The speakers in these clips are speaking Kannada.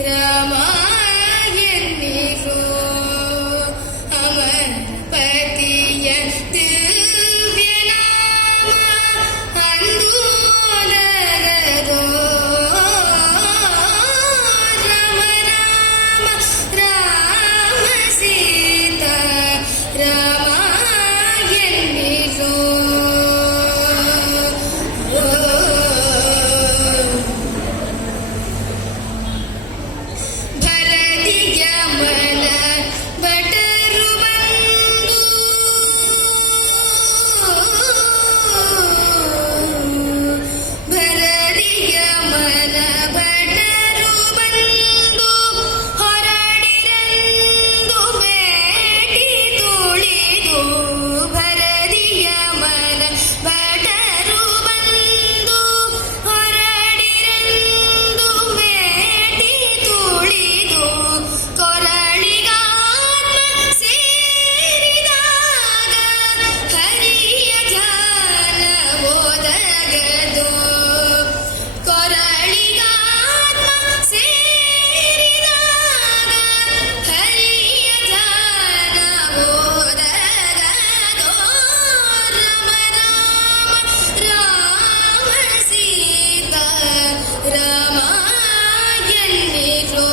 ರಾಮ ಎನ್ನಿರೋ ಅಮರ ಪತಿಯ ದಿವ್ಯ ನಾಮ ಅಂದೋಲಗದೋ ರಾಮ ರಾಮ ರಾಮ ಸೀತಾ ರಾಮ ಎನ್ನಿರೋ ಭರತಿಯ ಮನ ಭಟರು ಬಂದು ಭರತಿಯ ಮನ ಭಟರು ಬಂದು ಹೊರಡಿರಂದು ಬೇಟಿ ತುಳಿದು ಭರತಿಯ ಮನ ಭಟರು ಬಂದು ಹೊರಡಿರಂದು ಬೇಟಿ ತುಳಿದು ಕೊರಳಿಗಾತ್ಮ ಸೇರಿದಾಗ ಹರಿಯ ಧ್ಯಾನ ಓದಗದೋ ಕೊರಳಿಗಾತ್ಮ ಸೇರಿದಾಗ ಹರಿಯ ಧ್ಯಾನ ಓದಗದೋ ರಾಮ ರಾಮ ರಾಮ ಸೀತಾ ರಾಮ ಎನ್ನಿರೋ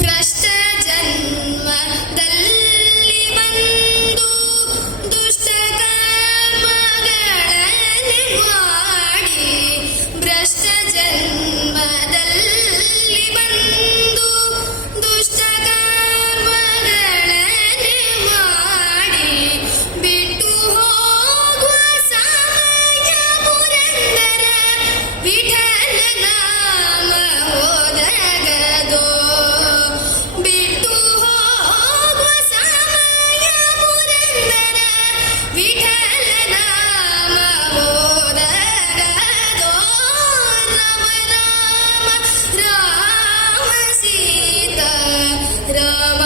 ಭ್ರಷ್ಟ ಜನ್ಮದಲ್ಲಿ ಬಂದು ದುಷ್ಟ ಕರ್ಮಗಳನ್ನು ಮಾಡಿ ಭ್ರಷ್ಟ ಜನ್ಮದಲ್ಲಿ ಬಂದು ದುಷ್ಟ ಕರ್ಮಗಳನ್ನು ಮಾಡಿ ಬಿಟ್ಟು ಹೋಗುವ ಸಮಯ ಪುರಂದರ ವಿಠಲ ನಾಮ ಓದಗದೋ ಬಿಟ್ಟು ಹೋಗುವ ಸಮಯ ಪುರಂದರ ವಿಠಲ ನಾಮ ಓದಗದೋ ರಾಮ ರಾಮ ರಾಮ ಸೀತಾ ರಾಮ